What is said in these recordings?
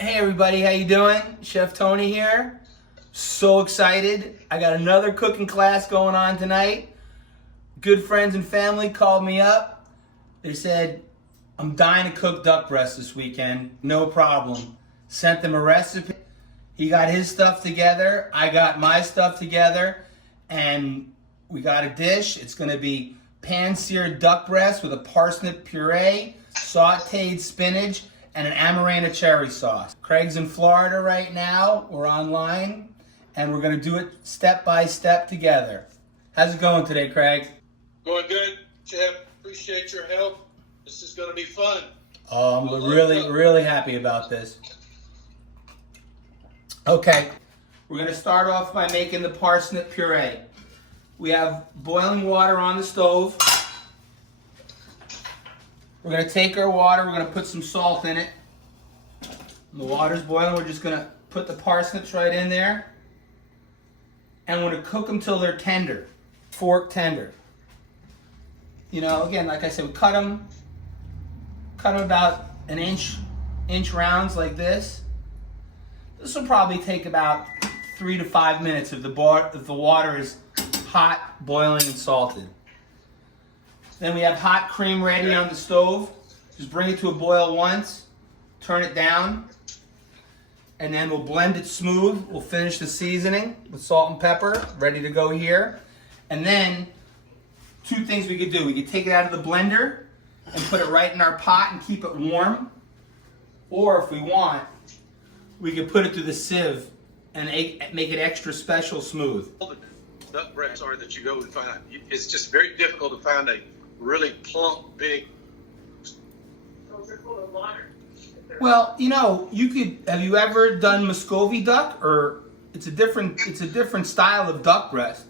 Hey everybody, how you doing? Chef Tony here. So excited. I got another cooking class going on tonight. Good friends and family called me up. They said, I'm dying to cook duck breast this weekend. No problem. Sent them a recipe. He got his stuff together. I got my stuff together. And we got a dish. It's going to be pan-seared duck breast with a parsnip puree, sautéed spinach, and an Amarena cherry sauce. Craig's in Florida right now. We're online, and we're going to do it step by step together. How's it going today, Craig? Going good, Chef. Appreciate your help. This is going to be fun. Oh, I'm really happy about this. Okay, we're going to start off by making the parsnip puree. We have boiling water on the stove. We're going to take our water, we're going to put some salt in it. When the water's boiling, we're just going to put the parsnips right in there. And we're going to cook them till they're tender, fork tender. You know, again, like I said, we cut them about an inch rounds like this. This will probably take about 3 to 5 minutes if the water is hot, boiling, and salted. Then we have hot cream ready on the stove. Just bring it to a boil once, turn it down, and then we'll blend it smooth. We'll finish the seasoning with salt and pepper, ready to go here. And then, two things we could do. We could take it out of the blender and put it right in our pot and keep it warm. Or if we want, we could put it through the sieve and make it extra special smooth. All the duck breasts are that you go and find. It's just very difficult to find a really plump, big. Those are full of water. Well, you know, have you ever done Muscovy duck? Or it's a different style of duck breast.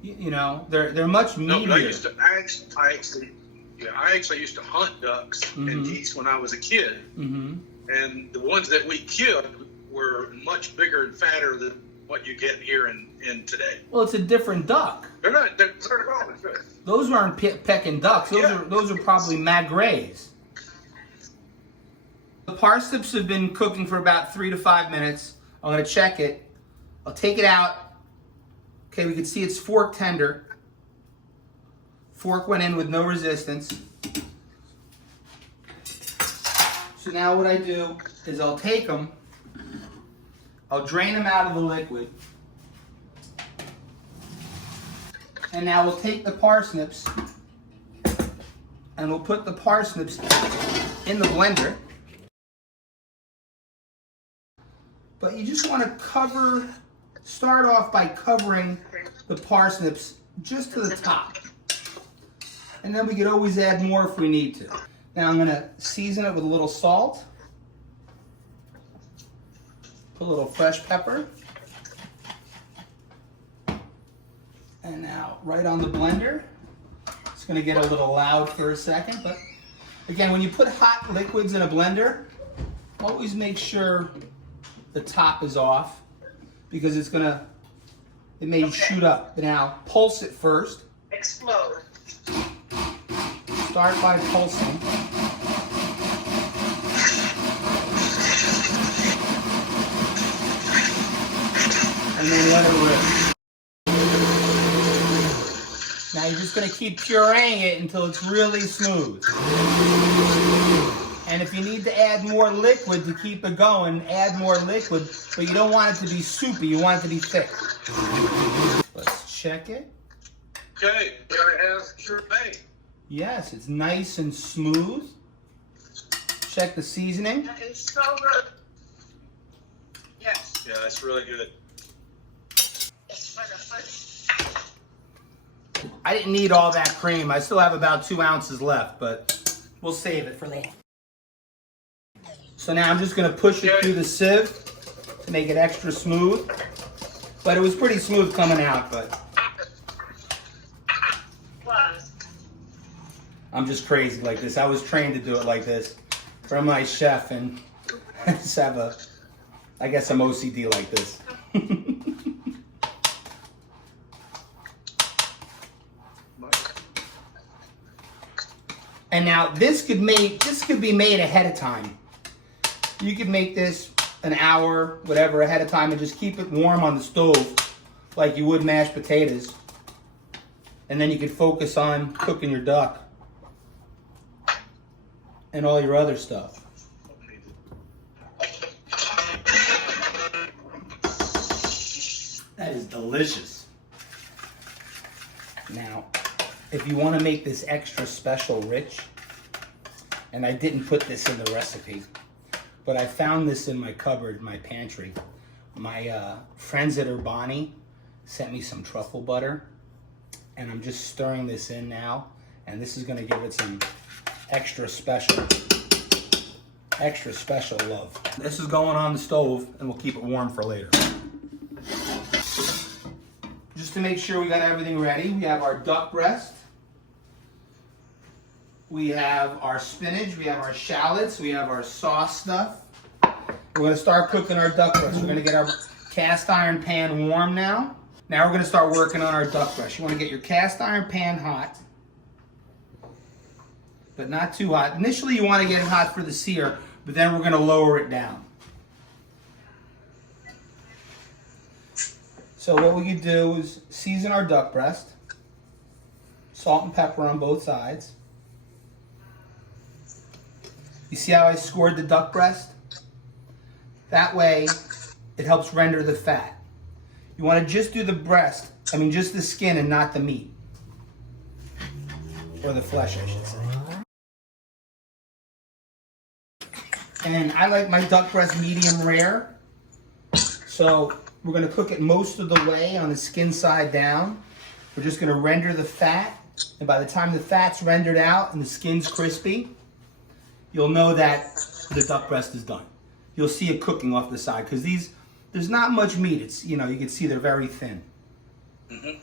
You know, they're much meatier. No, I actually used to hunt ducks and geese when I was a kid. Mm-hmm. And the ones that we killed were much bigger and fatter than what you get here in today. Well, it's a different duck. They're not good. Those aren't Pekin ducks. Those are probably magrays. The parsnips have been cooking for about 3 to 5 minutes. I'm going to check it. I'll take it out. Okay, we can see it's fork tender. Fork went in with no resistance. So now what I do is I'll take them, I'll drain them out of the liquid, and now we'll take the parsnips and we'll put the parsnips in the blender. But you just want to start off by covering the parsnips just to the top. And then we could always add more if we need to. Now I'm going to season it with a little salt. Put a little fresh pepper. And now right on the blender. It's going to get a little loud for a second. But again, when you put hot liquids in a blender, always make sure the top is off, because it may shoot up. Now pulse it first. Explode. Start by pulsing. And then let it rip. Now you're just going to keep pureeing it until it's really smooth. And if you need to add more liquid to keep it going, add more liquid, but you don't want it to be soupy, you want it to be thick. Let's check it. Okay, there I have puree. Yes, it's nice and smooth. Check the seasoning. That is so good. Yes. Yeah, that's really good. It's I didn't need all that cream. I still have about 2 ounces left, but we'll save it for later. So now I'm just going to push it through the sieve to make it extra smooth. But it was pretty smooth coming out, but I'm just crazy like this. I was trained to do it like this from my chef, and I just have I guess I'm OCD like this. And now this could be made ahead of time. You can make this an hour, whatever, ahead of time and just keep it warm on the stove like you would mashed potatoes. And then you can focus on cooking your duck and all your other stuff. That is delicious. Now, if you want to make this extra special rich, and I didn't put this in the recipe, but I found this in my cupboard, my pantry. My friends at Urbani sent me some truffle butter, and I'm just stirring this in now, and this is going to give it some extra special love. This is going on the stove, and we'll keep it warm for later. Just to make sure we got everything ready, we have our duck breast, we have our spinach, we have our shallots, we have our sauce stuff. We're going to start cooking our duck breast. We're going to get our cast iron pan warm now. Now we're going to start working on our duck breast. You want to get your cast iron pan hot, but not too hot. Initially you want to get it hot for the sear, but then we're going to lower it down. So what we could do is season our duck breast, salt and pepper on both sides. You see how I scored the duck breast? That way it helps render the fat. You want to just do the breast, just the skin and not the meat. Or the flesh, I should say. And I like my duck breast medium rare. So we're going to cook it most of the way on the skin side down. We're just going to render the fat. And by the time the fat's rendered out and the skin's crispy, you'll know that the duck breast is done. You'll see it cooking off the side because there's not much meat. It's, you can see they're very thin. Mm-hmm.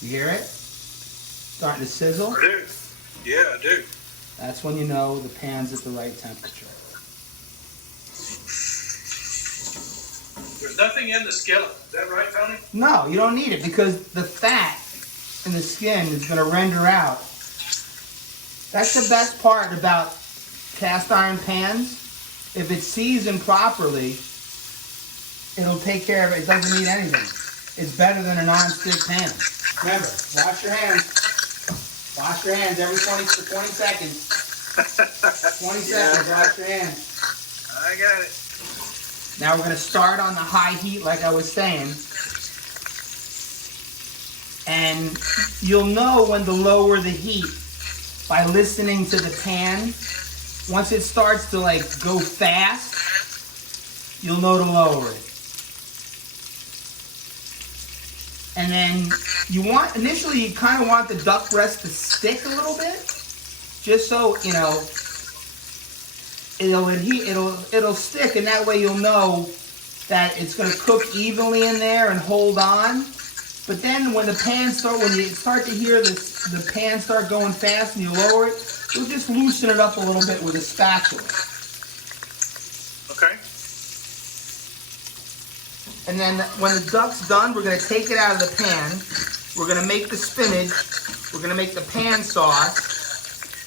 You hear it? Starting to sizzle? I do. Yeah, I do. That's when you know the pan's at the right temperature. There's nothing in the skillet. Is that right, Tony? No, you don't need it because the fat in the skin is going to render out. That's the best part about cast iron pans. If it's seasoned properly, it'll take care of it. It doesn't need anything. It's better than a non-stick pan. Remember, wash your hands. Wash your hands every 20 seconds. 20 seconds, wash your hands. I got it. Now we're going to start on the high heat like I was saying. And you'll know when to lower the heat by listening to the pan. Once it starts to go fast, you'll know to lower it. And then initially you kind of want the duck breast to stick a little bit, just so, it'll stick, and that way you'll know that it's going to cook evenly in there and hold on. But then when you start to hear the pan start going fast and you lower it, you'll just loosen it up a little bit with a spatula. Okay. And then when the duck's done, we're going to take it out of the pan. We're going to make the spinach. We're going to make the pan sauce.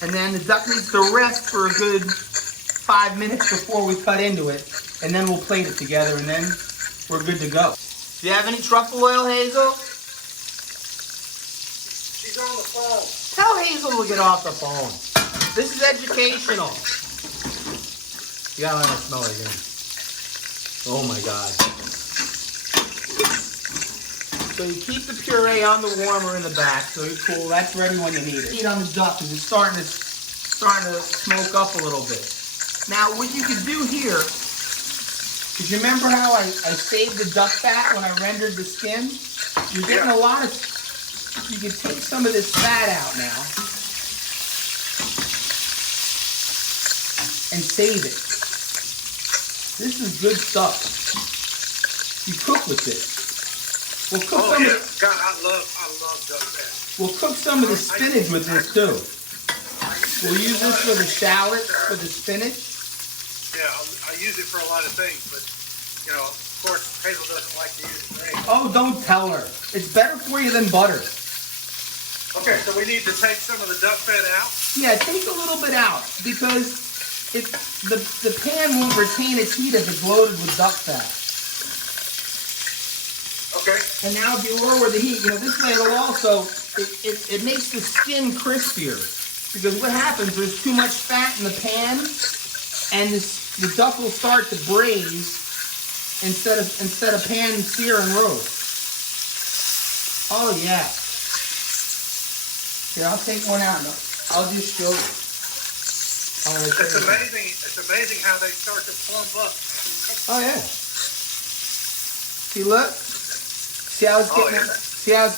And then the duck needs to rest for a good 5 minutes before we cut into it. And then we'll plate it together, and then we're good to go. Do you have any truffle oil, Hazel? She's on the phone. Tell Hazel to get off the phone. This is educational. You gotta let it smell it again. Oh my God. So you keep the puree on the warmer in the back, so you're cool. That's ready when you need it. Heat on the duck because it's starting to smoke up a little bit. Now what you can do here, because you remember how I saved the duck fat when I rendered the skin? You're getting a lot of, you can take some of this fat out now and save it. This is good stuff. You cook with this. We'll cook God, I love duck fat. We'll cook some of the spinach with this too. We'll use this for the shallots, for the spinach. Yeah, I use it for a lot of things, but of course, Hazel doesn't like to use it for anything. Oh, don't tell her. It's better for you than butter. Okay, so we need to take some of the duck fat out. Yeah, take a little bit out because the pan won't retain its heat if it's loaded with duck fat. Okay. And now if you lower the heat, this way it'll also, it makes the skin crispier. Because what happens, there's too much fat in the pan, and the duck will start to braise instead of pan sear and roast. Oh yeah. Here, I'll take one out. I'll just show you. It's amazing. It's amazing how they start to plump up. Oh yeah. See, look. See how it's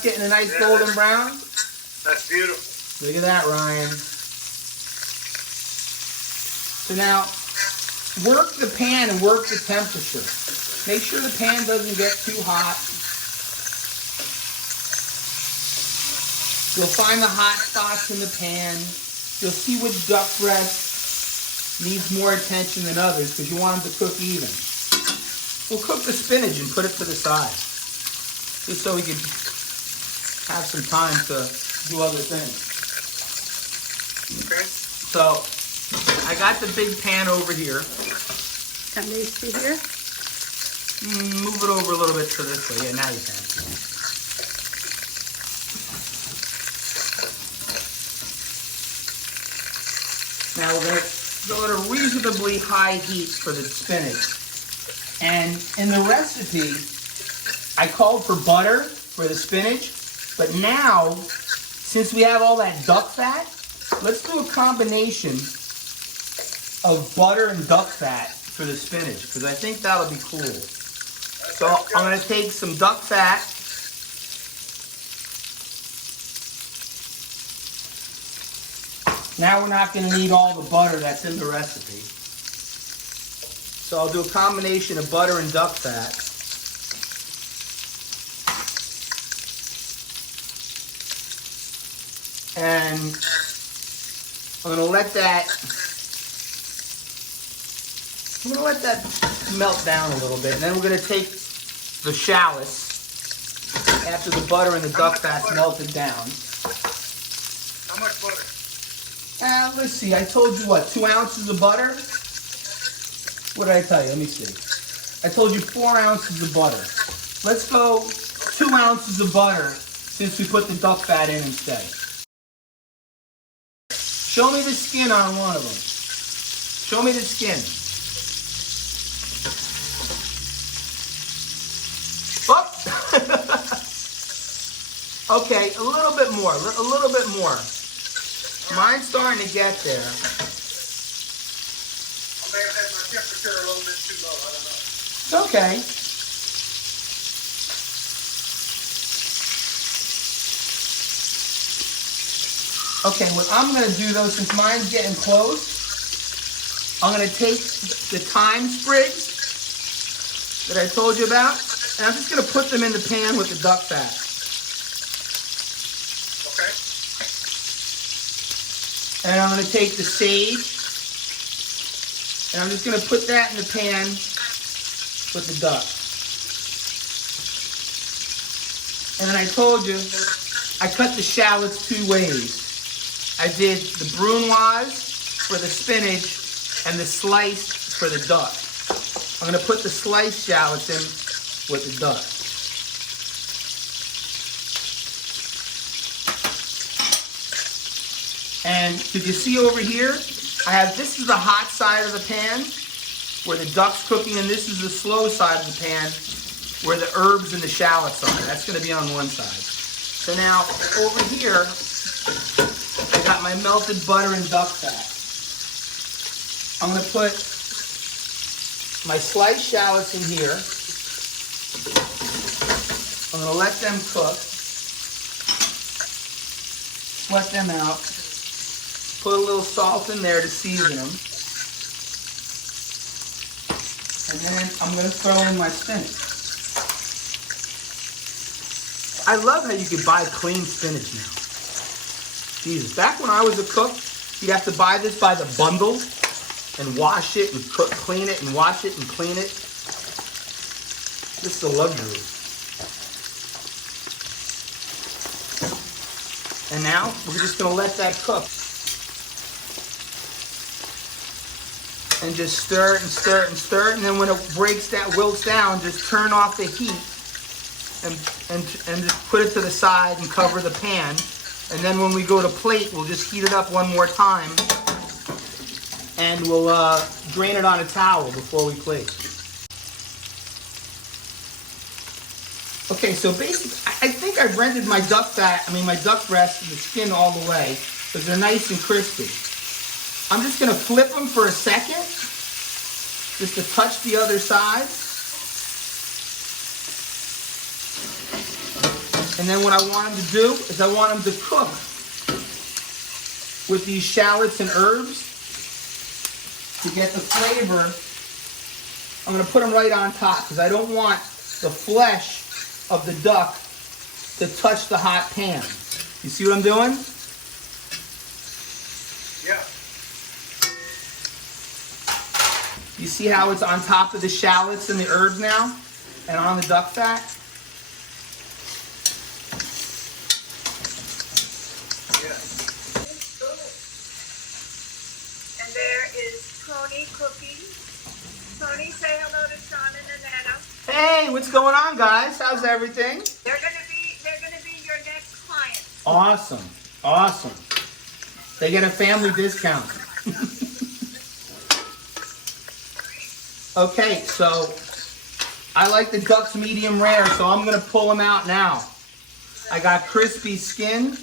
getting a nice golden brown? That's beautiful. Look at that, Ryan. So now, work the pan and work the temperature. Make sure the pan doesn't get too hot. You'll find the hot spots in the pan. You'll see which duck breast needs more attention than others because you want them to cook even. We'll cook the spinach and put it to the side, just so we can have some time to do other things. Okay. So, I got the big pan over here. Can these be here? Move it over a little bit to this way. Yeah, now you can. Now we're going to go at a reasonably high heat for the spinach. And in the recipe, I called for butter for the spinach. But now, since we have all that duck fat, let's do a combination of butter and duck fat for the spinach, because I think that'll be cool. So I'm going to take some duck fat. Now we're not going to need all the butter that's in the recipe. So I'll do a combination of butter and duck fat. And I'm going to let that melt down a little bit. And then we're going to take the shallots after the butter and the duck fat's melted down. How much butter? Let's see. I told you what, 2 ounces of butter? What did I tell you? Let me see. I told you 4 ounces of butter. Let's go 2 ounces of butter since we put the duck fat in instead. Show me the skin on one of them. Show me the skin. Oh! Okay, a little bit more. A little bit more. Mine's starting to get there. I may have had my temperature a little bit too low. I don't know. It's okay. Okay, what I'm going to do though, since mine's getting close, I'm going to take the thyme sprigs that I told you about, and I'm just going to put them in the pan with the duck fat. Okay. And I'm going to take the sage, and I'm just going to put that in the pan with the duck. And then I told you, I cut the shallots 2 ways. I did the brunoise for the spinach and the sliced for the duck. I'm going to put the sliced shallots in with the duck. And did you see over here? This is the hot side of the pan where the duck's cooking, and this is the slow side of the pan where the herbs and the shallots are. That's going to be on one side. So now over here, I got my melted butter and duck fat. I'm going to put my sliced shallots in here. I'm going to let them cook. Sweat them out. Put a little salt in there to season them. And then I'm going to throw in my spinach. I love how you can buy clean spinach now. Jesus, back when I was a cook, you'd have to buy this by the bundle and wash it and cook, clean it and wash it and clean it. This is a luxury. And now we're just gonna let that cook. And just stir it and stir it and stir it. And then when it breaks that, wilts down, just turn off the heat and just put it to the side and cover the pan. And then when we go to plate, we'll just heat it up one more time. And we'll drain it on a towel before we plate. Okay, so basically, I think I've rendered my duck breast and the skin all the way, because they're nice and crispy. I'm just gonna flip them for a second, just to touch the other side. And then what I want them to do is I want them to cook with these shallots and herbs to get the flavor. I'm gonna put them right on top, because I don't want the flesh of the duck to touch the hot pan. You see what I'm doing? Yeah. You see how it's on top of the shallots and the herbs now? And on the duck fat? Yeah. And there is Tony cooking. Tony, say hello to Sean and Annetta. Hey, what's going on, guys? How's everything? They're gonna be your next client. Awesome, awesome. They get a family discount. Okay, so I like the ducks medium rare, so I'm gonna pull them out now. I got crispy skin.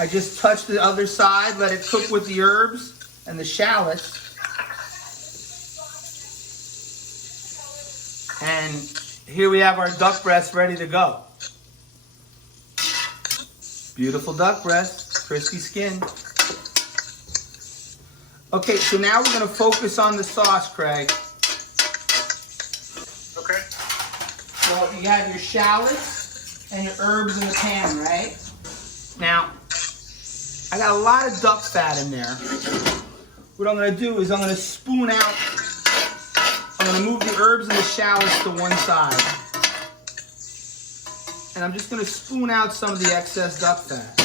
I just touched the other side, let it cook with the herbs and the shallots. And here we have our duck breast ready to go. Beautiful duck breast, crispy skin. Okay, so now we're gonna focus on the sauce, Craig. Okay. So you have your shallots and your herbs in the pan, right? Now, I got a lot of duck fat in there. What I'm gonna do is I'm gonna spoon out, I'm gonna move the herbs and the shallots to one side. And I'm just gonna spoon out some of the excess duck fat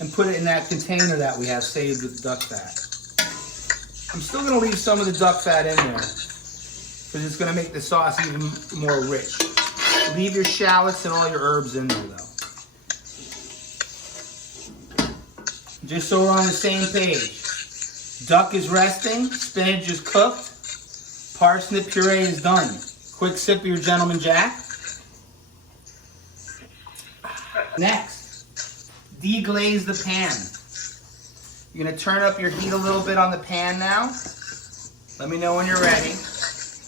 and put it in that container that we have saved with duck fat. I'm still gonna leave some of the duck fat in there because it's gonna make the sauce even more rich. Leave your shallots and all your herbs in there though. Just so we're on the same page. Duck is resting, spinach is cooked, parsnip puree is done. Quick sip of your Gentleman Jack. Next, deglaze the pan. You're gonna turn up your heat a little bit on the pan now. Let me know when you're ready.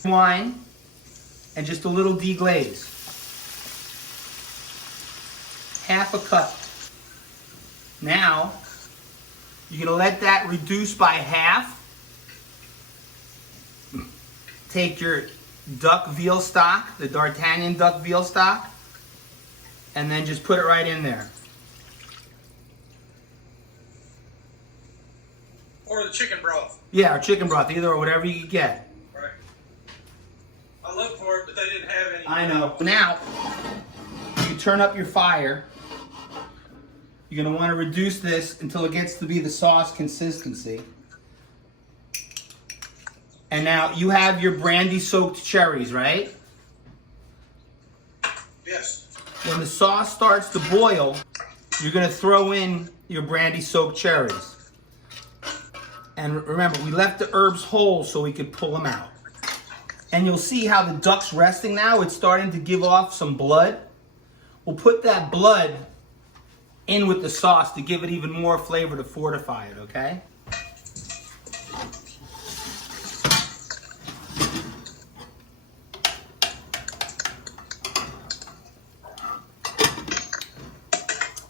Wine and just a little deglaze. Half a cup. Now, you're gonna let that reduce by half. Take your duck veal stock, the D'artagnan Duck Veal stock, and then just put it right in there. Or the chicken broth. Yeah, or chicken broth, either or whatever you can get. Right. I looked for it, but they didn't have any. I know. Now, you turn up your fire. You're gonna wanna reduce this until it gets to be the sauce consistency. And now you have your brandy soaked cherries, right? Yes. When the sauce starts to boil, you're gonna throw in your brandy soaked cherries. And remember, we left the herbs whole so we could pull them out. And you'll see how the duck's resting now. It's starting to give off some blood. We'll put that blood in with the sauce to give it even more flavor to fortify it, okay?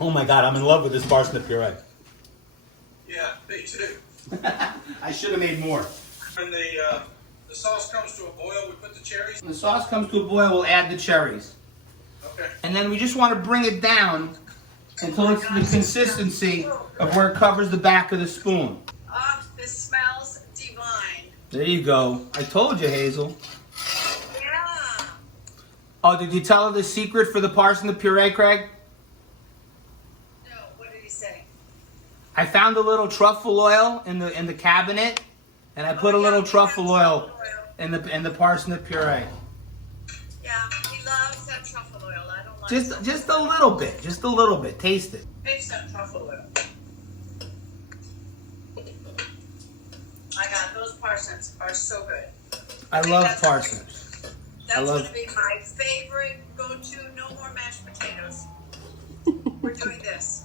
Oh my God, I'm in love with this parsnip puree. Yeah, me too. I should have made more. When the sauce comes to a boil, we put the cherries. When the sauce comes to a boil, we'll add the cherries. Okay. And then we just want to bring it down until it's the consistency of where it covers the back of the spoon. Oh, this smells divine. There you go. I told you, Hazel. Yeah. Oh, did you tell her the secret for the parsnip puree, Craig? I found a little truffle oil in the cabinet, and I put a little truffle oil in the parsnip puree. Yeah, he loves that truffle oil. I don't like Just a little bit, just a little bit. Taste it. Taste that truffle oil. My God, those parsnips are so good. I think love that's- parsnips. That's love- going to be my favorite go-to. No more mashed potatoes. We're doing this.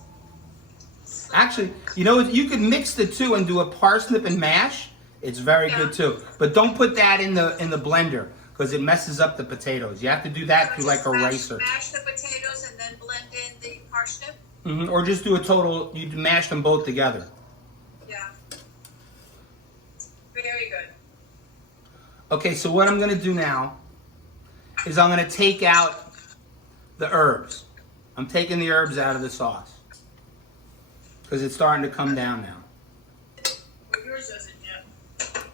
Actually, you know, you could mix the two and do a parsnip and mash. It's very good too. But don't put that in the blender because it messes up the potatoes. You have to do that through like a ricer. Mash the potatoes and then blend in the parsnip. Or just do a total, you mash them both together. Yeah. Very good. Okay, so what I'm going to do now is I'm going to take out the herbs. I'm taking the herbs out of the sauce because it's starting to come down now. Well, yours isn't yet.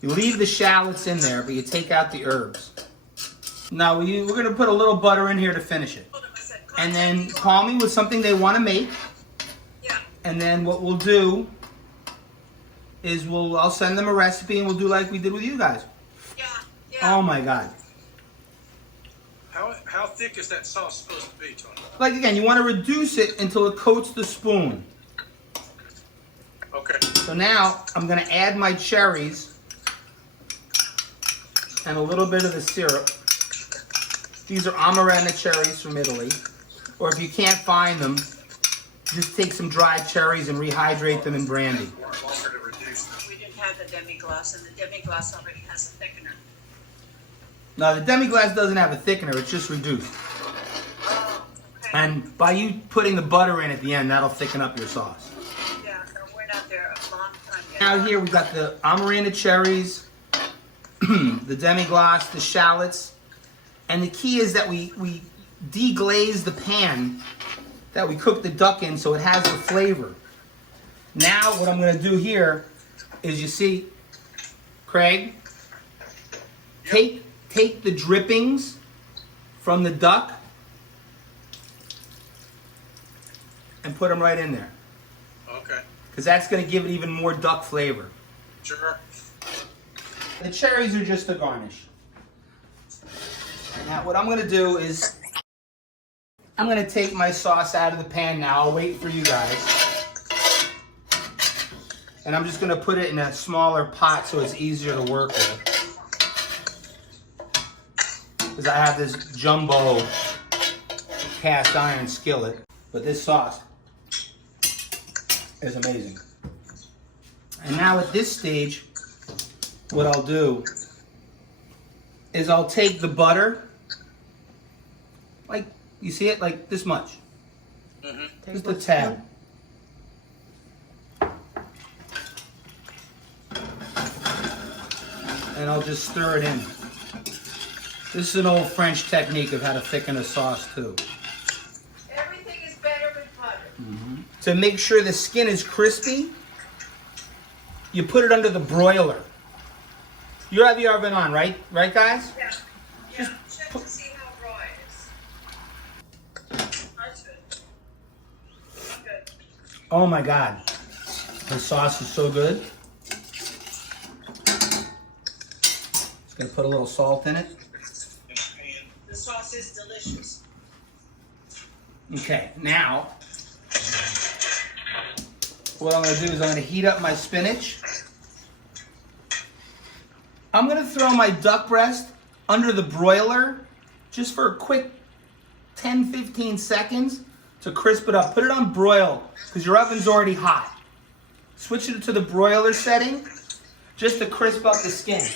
You leave the shallots in there, but you take out the herbs. Now we're going to put a little butter in here to finish it. Hold on, I said, And then call me with something they want to make. Yeah. And then what we'll do is I'll send them a recipe and we'll do like we did with you guys. Yeah. Yeah. Oh my God. How thick is that sauce supposed to be, Tony? Like again, you want to reduce it until it coats the spoon. Okay. So now I'm going to add my cherries and a little bit of the syrup. These are Amarena cherries from Italy. Or if you can't find them, just take some dried cherries and rehydrate them in brandy. Longer to reduce. We didn't have the demi-glace, and the demi-glace already has a thickener. Now the demi-glace doesn't have a thickener, it's just reduced. Oh, okay. And by you putting the butter in at the end, that'll thicken up your sauce. Yeah, no, we're not there a long time yet. Now here we've got the Amarena cherries, the demi-glace, the shallots, and the key is that we deglaze the pan that we cook the duck in so it has the flavor. Now what I'm going to do here is, you see, Craig, take the drippings from the duck and put them right in there. Okay. Because that's going to give it even more duck flavor. Sure. The cherries are just a garnish. Now what I'm going to do is I'm going to take my sauce out of the pan now. I'll wait for you guys. And I'm just going to put it in a smaller pot so it's easier to work with. Because I have this jumbo cast iron skillet. But this sauce is amazing. And now at this stage, what I'll do is I'll take the butter, like, you see it, like this much. Just a tad. And I'll just stir it in. This is an old French technique of how to thicken a sauce too. Everything is better with butter. To make sure the skin is crispy, you put it under the broiler. You have the oven on, right? Right, guys? Yeah. Yeah. Check to see how raw it is. That's good. Good. Oh my God. The sauce is so good. Just gonna put a little salt in it. The sauce is delicious. Okay, now what I'm gonna do is I'm gonna heat up my spinach. I'm gonna throw my duck breast under the broiler just for a quick 10-15 seconds to crisp it up. Put it on broil because your oven's already hot. Switch it to the broiler setting just to crisp up the skin.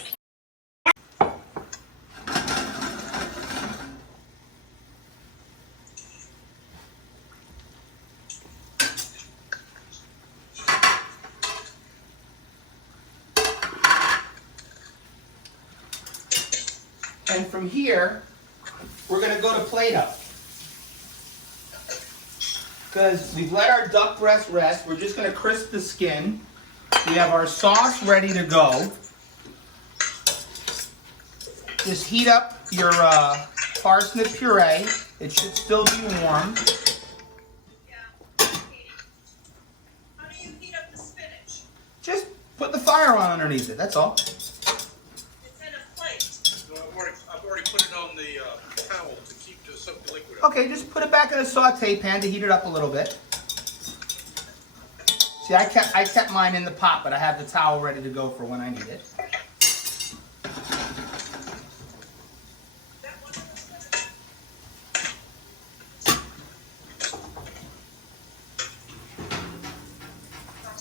And from here, we're going to go to Play-Doh. Because we've let our duck breast rest, we're just going to crisp the skin. We have our sauce ready to go. Just heat up your parsnip puree. It should still be warm. fire on underneath it. That's all. It's in a plate. So I've already put it on the towel to soak the liquid up. Okay, just put it back in a saute pan to heat it up a little bit. See, I kept mine in the pot, but I have the towel ready to go for when I need it.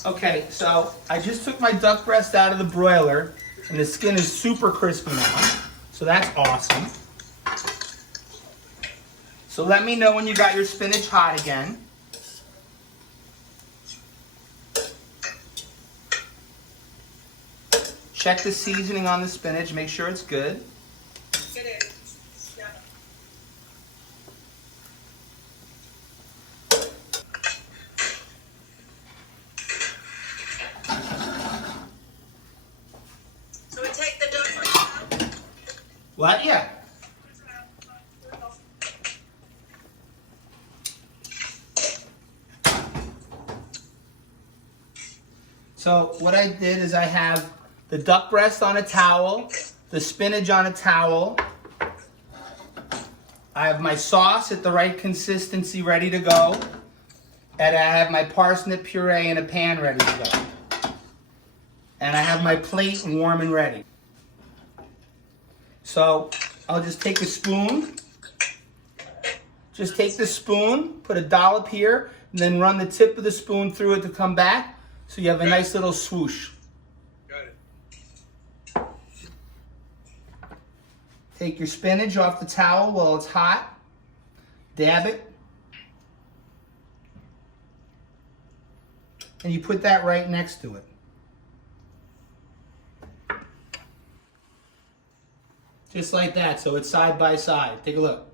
Okay, so I just took my duck breast out of the broiler, and the skin is super crispy now, so that's awesome. So let me know when you got your spinach hot again. Check the seasoning on the spinach, make sure it's good. It is. Yeah. So we take the duck breast out? What? Yeah. So what I did is I have the duck breast on a towel, the spinach on a towel. I have my sauce at the right consistency ready to go. And I have my parsnip puree in a pan ready to go. And I have my plate warm and ready. So I'll just take a spoon. Just take the spoon, put a dollop here, and then run the tip of the spoon through it to come back. So you have a nice little swoosh. Got it. Take your spinach off the towel while it's hot. Dab it. And you put that right next to it. Just like that, so it's side by side. Take a look.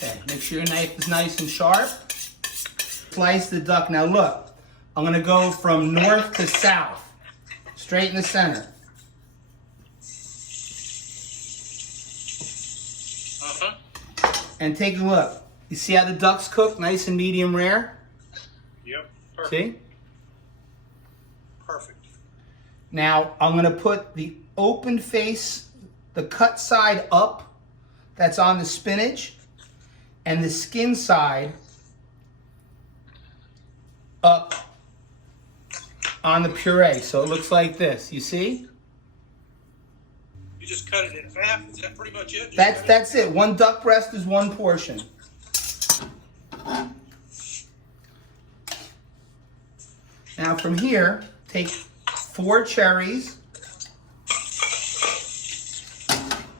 Okay, make sure your knife is nice and sharp. Slice the duck. Now look, I'm gonna go from north to south, straight in the center. And take a look. You see how the duck's cooked, nice and medium rare? Yep. Perfect. See? Perfect. Now I'm gonna put the open face, the cut side up, that's on the spinach, and the skin side up on the puree. So it looks like this, you see? You just cut it in half. Is that pretty much it? That's it. One duck breast is one portion. Now from here, take 4 cherries.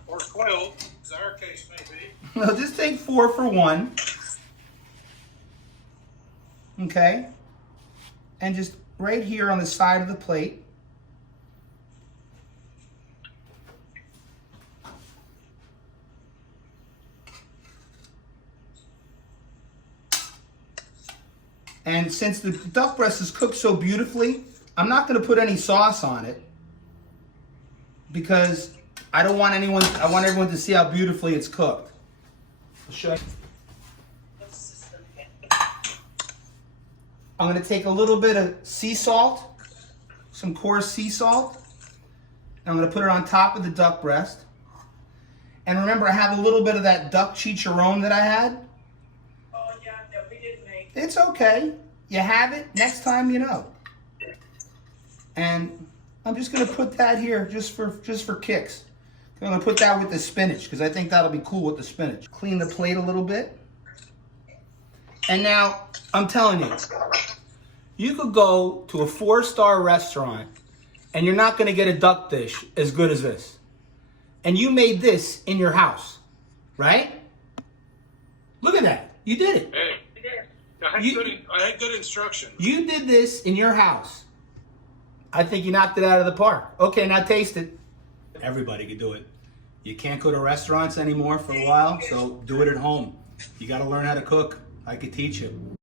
Or 12, as our case may be. No, just take 4 for one. Okay? And just right here on the side of the plate. And since the duck breast is cooked so beautifully, I'm not going to put any sauce on it because I want everyone to see how beautifully it's cooked. I'll show you. I'm going to take a little bit of sea salt, some coarse sea salt, and I'm going to put it on top of the duck breast. And remember, I have a little bit of that duck chicharron that I had. Oh, yeah, that we didn't make. It's okay. You have it. Next time you know. And I'm just going to put that here just for kicks. I'm going to put that with the spinach because I think that'll be cool with the spinach. Clean the plate a little bit. And now, I'm telling you, you could go to a 4-star restaurant and you're not going to get a duck dish as good as this. And you made this in your house, right? Look at that. You did it. Hey, We did. I had good instructions. You did this in your house. I think you knocked it out of the park. Okay, now taste it. Everybody can do it. You can't go to restaurants anymore for a while, so do it at home. You got to learn how to cook. I could teach you.